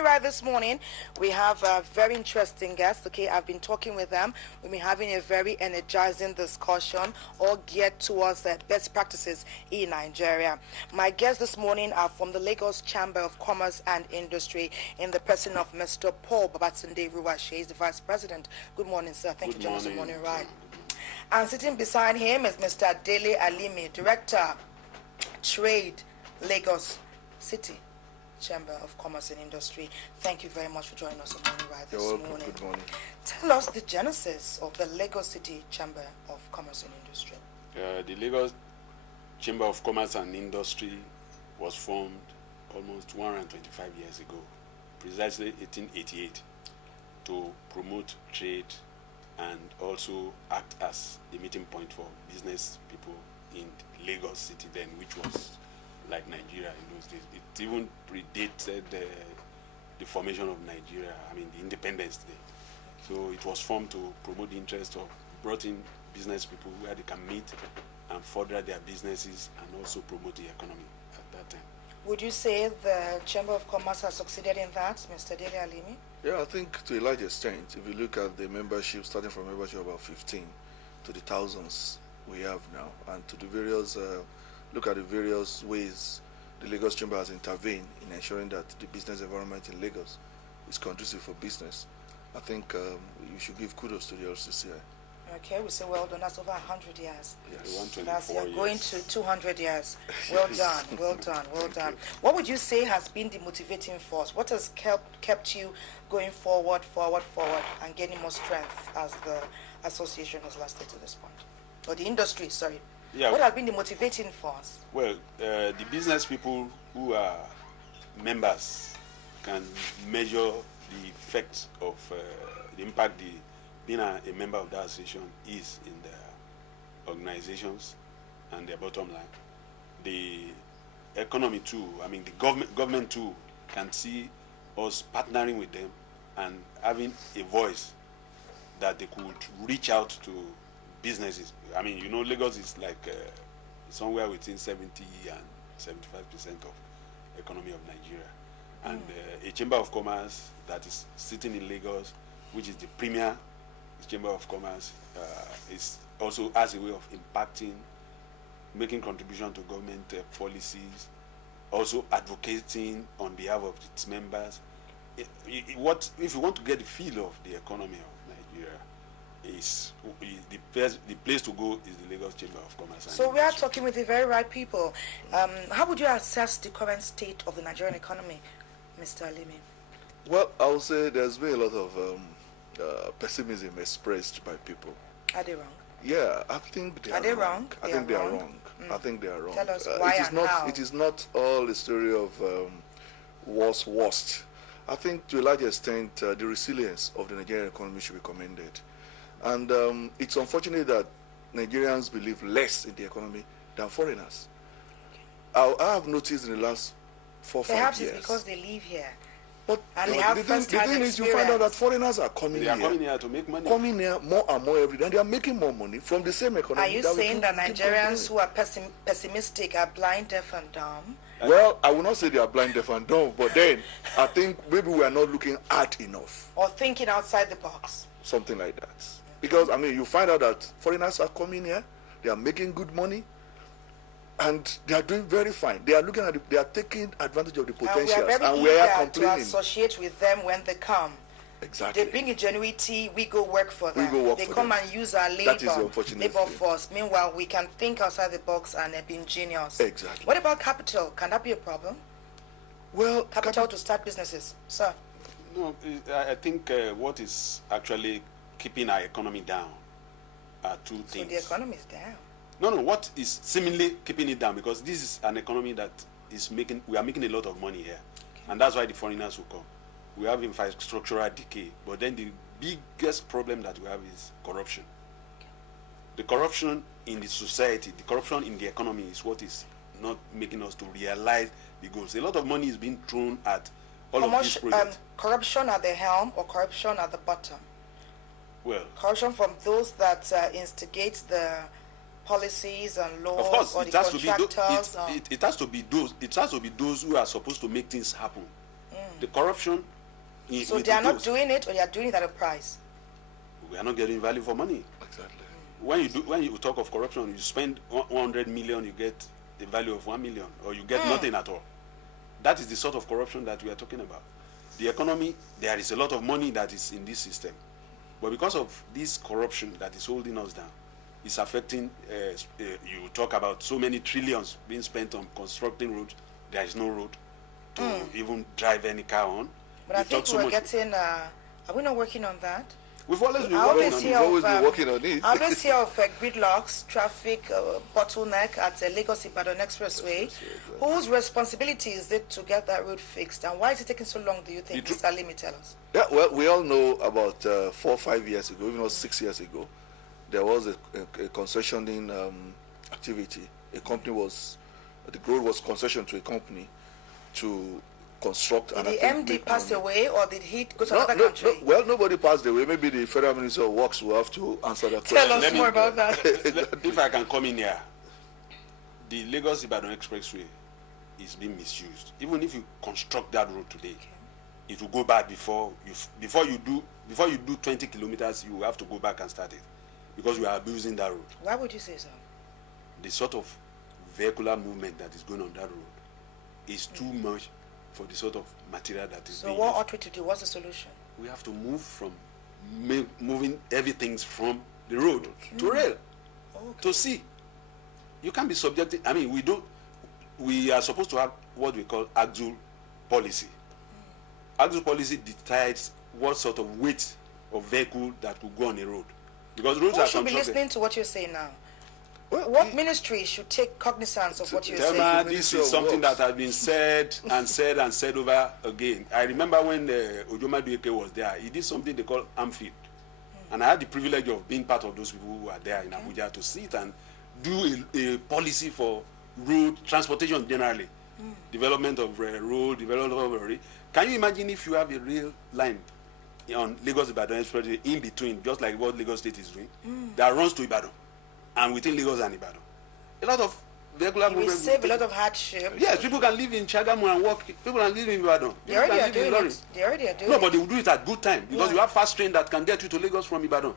Morning Ride this morning, we have a very interesting guest. Okay, I've been talking with them. We've been having a very energizing discussion, all geared towards best practices in Nigeria. My guests this morning are from the Lagos Chamber of Commerce and Industry in the person of Mr. Paul Babatunde Ruwashe. He's the Vice President. Good morning, sir. Thank you for joining us on Morning Ride. And sitting beside him is Mr. Dele Alimi, Director, Trade, Lagos City Chamber of Commerce and Industry. Thank you very much for joining us on Morning Ride this morning. Good morning. Tell us the genesis of the Lagos City Chamber of Commerce and Industry. The Lagos Chamber of Commerce and Industry was formed almost 125 years ago, precisely 1888, to promote trade and also act as the meeting point for business people in Lagos City then, which was like Nigeria in those days. It even predated the formation of Nigeria, the Independence Day. So it was formed to promote the interest of brought in business people where they can meet and further their businesses and also promote the economy at that time. Would you say the Chamber of Commerce has succeeded in that, Mr. Dele Alimi? Yeah, I think to a large extent, if you look at the membership, starting from membership about 15 to the thousands we have now, and to the various, look at the various ways the Lagos Chamber has intervened in ensuring that the business environment in Lagos is conducive for business. I think you should give kudos to the LCCI. Okay, we say well done. That's over 100 years. Yes. That's going to 200 years. Well done, well done, well done. What would you say has been the motivating force? What has kept you going forward, and gaining more strength as the association has lasted to this point? Or the industry, sorry. Yeah. What has been the motivating force? Well, the business people who are members can measure the effect of the impact being a member of that association is in their organizations and their bottom line. The economy too, the government too can see us partnering with them and having a voice that they could reach out to businesses. Lagos is like somewhere between 70 and 75% of economy of Nigeria. And a Chamber of Commerce that is sitting in Lagos, which is the premier Chamber of Commerce, is also as a way of impacting, making contribution to government policies, also advocating on behalf of its members. If you want to get the feel of the economy of Nigeria, is the place to go is the Lagos Chamber of Commerce. So we are talking with the very right people. How would you assess the current state of the Nigerian economy, Mr. Alimi? Well, I would say there's been a lot of pessimism expressed by people. Are they wrong? Yeah, I think they are. Are they wrong? I think they are wrong. I think they are wrong. Tell us why and how. It is not all a story of worst. I think to a large extent the resilience of the Nigerian economy should be commended. And it's unfortunate that Nigerians believe less in the economy than foreigners. I have noticed in the last 4 or 5 years. Perhaps it's because they live here. But and they have the thing is, you find out that foreigners are coming here. They are coming here to make money. Coming here more and more every day. And they are making more money from the same economy. Are you saying that Nigerians who are pessimistic are blind, deaf, and dumb? Well, I will not say they are blind, deaf, and dumb, but then I think maybe we are not looking hard enough. Or thinking outside the box. Something like that. Because, you find out that foreigners are coming here, they are making good money, and they are doing very fine. They are looking at they are taking advantage of the potentials, and we are complaining to associate with them when they come. Exactly. They bring ingenuity, we go work for them. They come and use our labor, that is the unfortunate thing. Force. Meanwhile, we can think outside the box and be ingenious. Exactly. What about capital? Can that be a problem? Well, capital to start businesses, sir. No, I think what is actually keeping our economy down are two things. So the economy is down. No, what is seemingly keeping it down, because this is an economy that is we are making a lot of money here. Okay. And that's why the foreigners will come. We have infrastructural decay, but then the biggest problem that we have is corruption. Okay. The corruption in the society, the corruption in the economy is what is not making us to realize the goals. A lot of money is being thrown at all of these projects. Corruption at the helm or corruption at the bottom? Well, corruption from those that instigate the policies and laws. Of course, or it the has to be contractors. it has to be those. It has to be those who are supposed to make things happen. The corruption. So they are not doing it, or they are doing it at a price. We are not getting value for money. Exactly. When you talk of corruption, you spend 100 million, you get the value of 1 million, or you get nothing at all. That is the sort of corruption that we are talking about. The economy, there is a lot of money that is in this system, but because of this corruption that is holding us down, it's affecting. You talk about so many trillions being spent on constructing roads. There is no road to even drive any car on. But I think we're getting. Are we not working on that? We've always been working on it. I always hear of gridlocks, traffic bottleneck at the Lagos-Ibadan Expressway. Whose responsibility is it to get that road fixed? And why is it taking so long, do you think? Mr. Limi, tell us. Yeah, well, we all know about 4 or 5 years ago, even 6 years ago, there was a concessioning activity. The road was concessioned to a company to construct. Did the MD pass away, or did he go to another country? No, well, nobody passed away. Maybe the Federal Minister of Works will have to answer that question. Tell us more about that. If I can come in here, the Lagos-Ibadan Expressway is being misused. Even if you construct that road today, it will go back before you do 20 kilometers. You have to go back and start it because you are abusing that road. Why would you say so? The sort of vehicular movement that is going on that road is too much for the sort of material that is being used. So what ought we to do? What's the solution? We have to move from moving heavy things from the road to rail, to sea. You can't be subjected. I mean, we are supposed to have what we call axle policy. Axle policy decides what sort of weight of vehicle that will go on a road. Because roads Who are should be listening to what you're saying now? What ministry should take cognizance of what you're saying? This is something that has been said and said and said over again. I remember when Ojoma Dueke was there, he did something they call Amfield. And I had the privilege of being part of those people who are there in Abuja to sit and do a policy for road transportation generally. Development of road, development of rail. Can you imagine if you have a rail line on Lagos-Ibadan Expressway in between, just like what Lagos State is doing, that runs to Ibadan? And within Lagos and Ibadan, a lot of vehicular movement will save a lot of hardship. Yes, people can live in Chagamu and work. People can live in Ibadan. They already are doing it. They already are doing it. No, but they will do it at good time because you have fast train that can get you to Lagos from Ibadan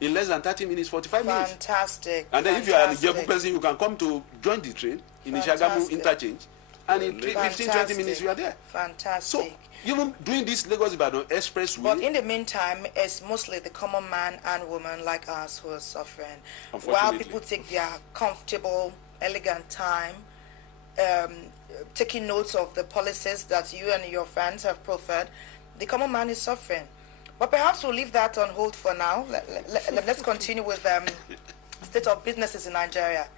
in less than 30 minutes, 45 minutes. Fantastic. And then if you are a Jebu person, you can come to join the train in the Chagamu interchange, and in 15, 20 minutes you are there. Fantastic. So even doing this Lagos-Ibadan Expressway. But in the meantime, it's mostly the common man and woman like us who are suffering. While people take their comfortable, elegant time, taking notes of the policies that you and your friends have proffered, the common man is suffering. But perhaps we'll leave that on hold for now. Let's continue with state of businesses in Nigeria.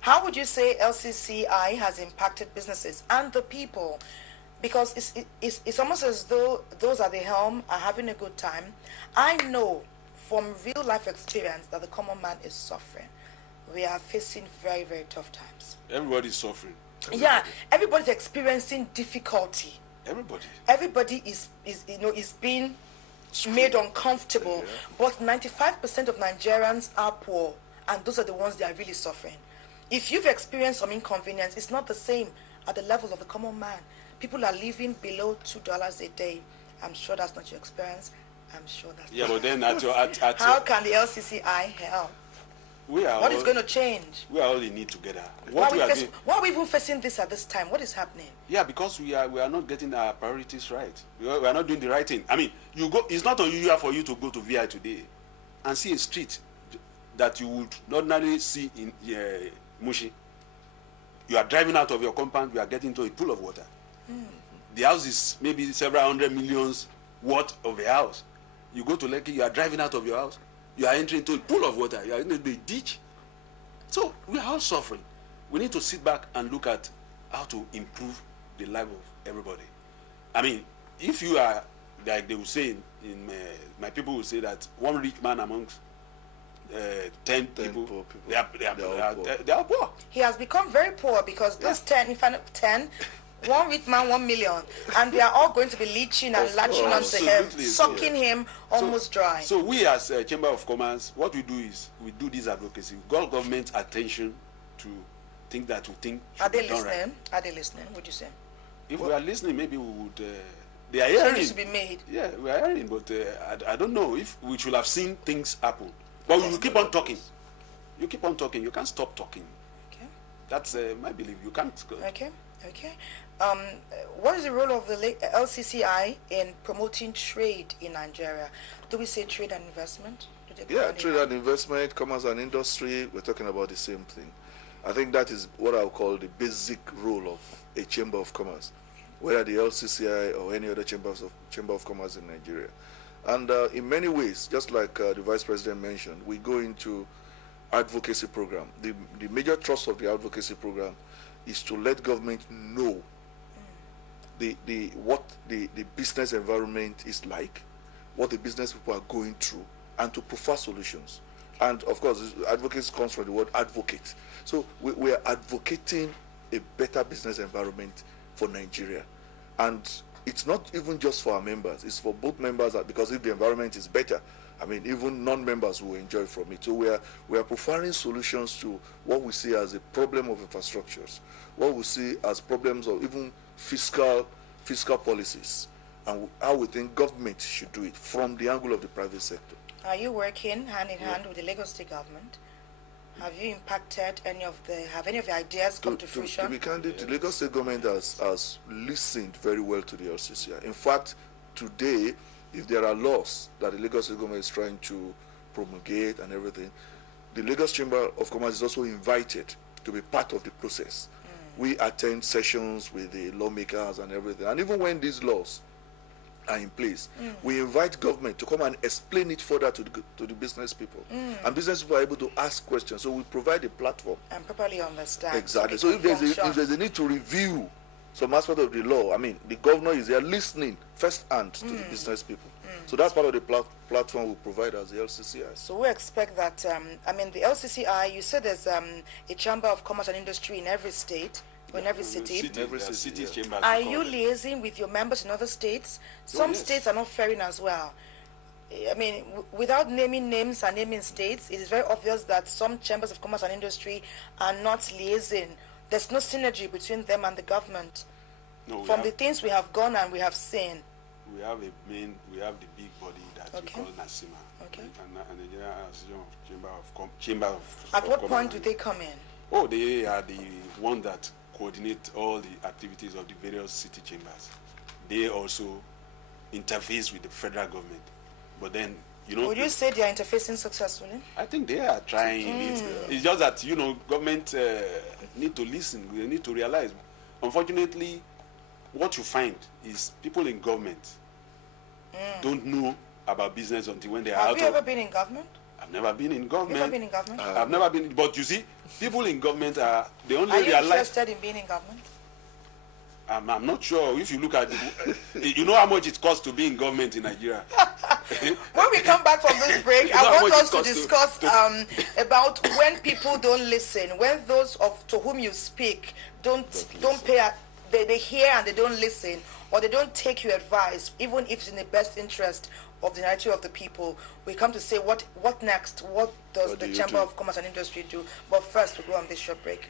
How would you say LCCI has impacted businesses and the people? Because it's almost as though those at the helm are having a good time. I know from real life experience that the common man is suffering. We are facing very, very tough times. Everybody's suffering. Yeah, everybody's experiencing difficulty. Everybody is being made uncomfortable. But 95% of Nigerians are poor, and those are the ones that are really suffering. If you've experienced some inconvenience, it's not the same at the level of the common man. People are living below $2 a day. I'm sure that's not your experience. I'm sure that's not. But then how can the LCCI help? What is going to change? We are all in it together. Why are we even facing this at this time? What is happening? Yeah, because we are not getting our priorities right. We are not doing the right thing. I mean, it's not unusual for you to go to VI today and see a street that you would ordinarily see in Mushi. You are driving out of your compound, you are getting into a pool of water. The house is maybe several hundred millions worth of a house. You go to Lekki, you are driving out of your house, you are entering into a pool of water, you are into a ditch. So we are all suffering. We need to sit back and look at how to improve the life of everybody. I mean, if you are, like they will say my people will say that one rich man amongst 10 people, poor people. They are poor. He has become very poor because those 10, one rich man, 1 million, and they are all going to be leeching and latching onto him, sucking him almost dry. So we as Chamber of Commerce, what we do is we do this advocacy. We call government attention to things that we think should be done right. Are they listening? Would you say? If we are listening, maybe we would they are hearing. Changes to be made. Yeah, we are hearing, but I don't know if we should have seen things happen. But we will keep on talking. You keep on talking. You can't stop talking. Okay. That's my belief. You can't. Okay. What is the role of the LCCI in promoting trade in Nigeria? Do we say trade and investment? Yeah, trade and investment, commerce and industry, we're talking about the same thing. I think that is what I'll call the basic role of a chamber of commerce, whether the LCCI or any other chamber of commerce in Nigeria. And in many ways, just like the Vice President mentioned, we go into advocacy program. The major thrust of the advocacy program is to let government know what the business environment is like, what the business people are going through, and to prefer solutions. And of course, advocacy comes from the word advocate. So we are advocating a better business environment for Nigeria. And it's not even just for our members, it's for both members, because if the environment is better, I mean, even non-members will enjoy from it. So we are preferring solutions to what we see as a problem of infrastructures, what we see as problems of even fiscal policies, and how we think government should do it from the angle of the private sector. Are you working hand in hand with the Lagos State government? Have you impacted have any of your ideas come to fruition? To be candid, the Lagos State government has listened very well to the LCCI. In fact, today, if there are laws that the Lagos State government is trying to promulgate and everything, the Lagos Chamber of Commerce is also invited to be part of the process. We attend sessions with the lawmakers and everything. And even when these laws are in place, we invite government to come and explain it further to the business people. And business people are able to ask questions. So we provide a platform. And properly understand. Exactly. So if there's a need to review some aspect of the law, I mean, the governor is there listening first hand to the business people. So that's part of the platform we provide as the LCCI. So we expect that, the LCCI, you said there's a chamber of commerce and industry in every state, or in every city. Chambers. Are you liaising with your members in other states? Some states are not faring as well. I mean, without naming names and naming states, it is very obvious that some chambers of commerce and industry are not liaising. There's no synergy between them and the government. No, From the things we have gone and we have seen. We have the big body that we call NASIMA. Okay. And the Nigerian Association of Chamber of At what point do they come in? Oh, they are the one that coordinate all the activities of the various city chambers. They also interface with the federal government. But then, Would you say they are interfacing successfully? I think they are trying it. It's just that, government need to listen. They need to realize. Unfortunately, what you find is people in government don't know about business until when they are out of... Have you ever been in government? I've never been in government. You've never been in government? I've never been, but you see, people in government they only realize... Are you interested in being in government? I'm not sure. If you look at you know how much it costs to be in government in Nigeria. When we come back from this break, I want us to discuss about when people don't listen, when those to whom you speak don't pay, they hear and they don't listen, or they don't take your advice, even if it's in the best interest of the Nigeria of the people. We come to say what next? What does the Chamber of Commerce and Industry do? But first, we go on this short break.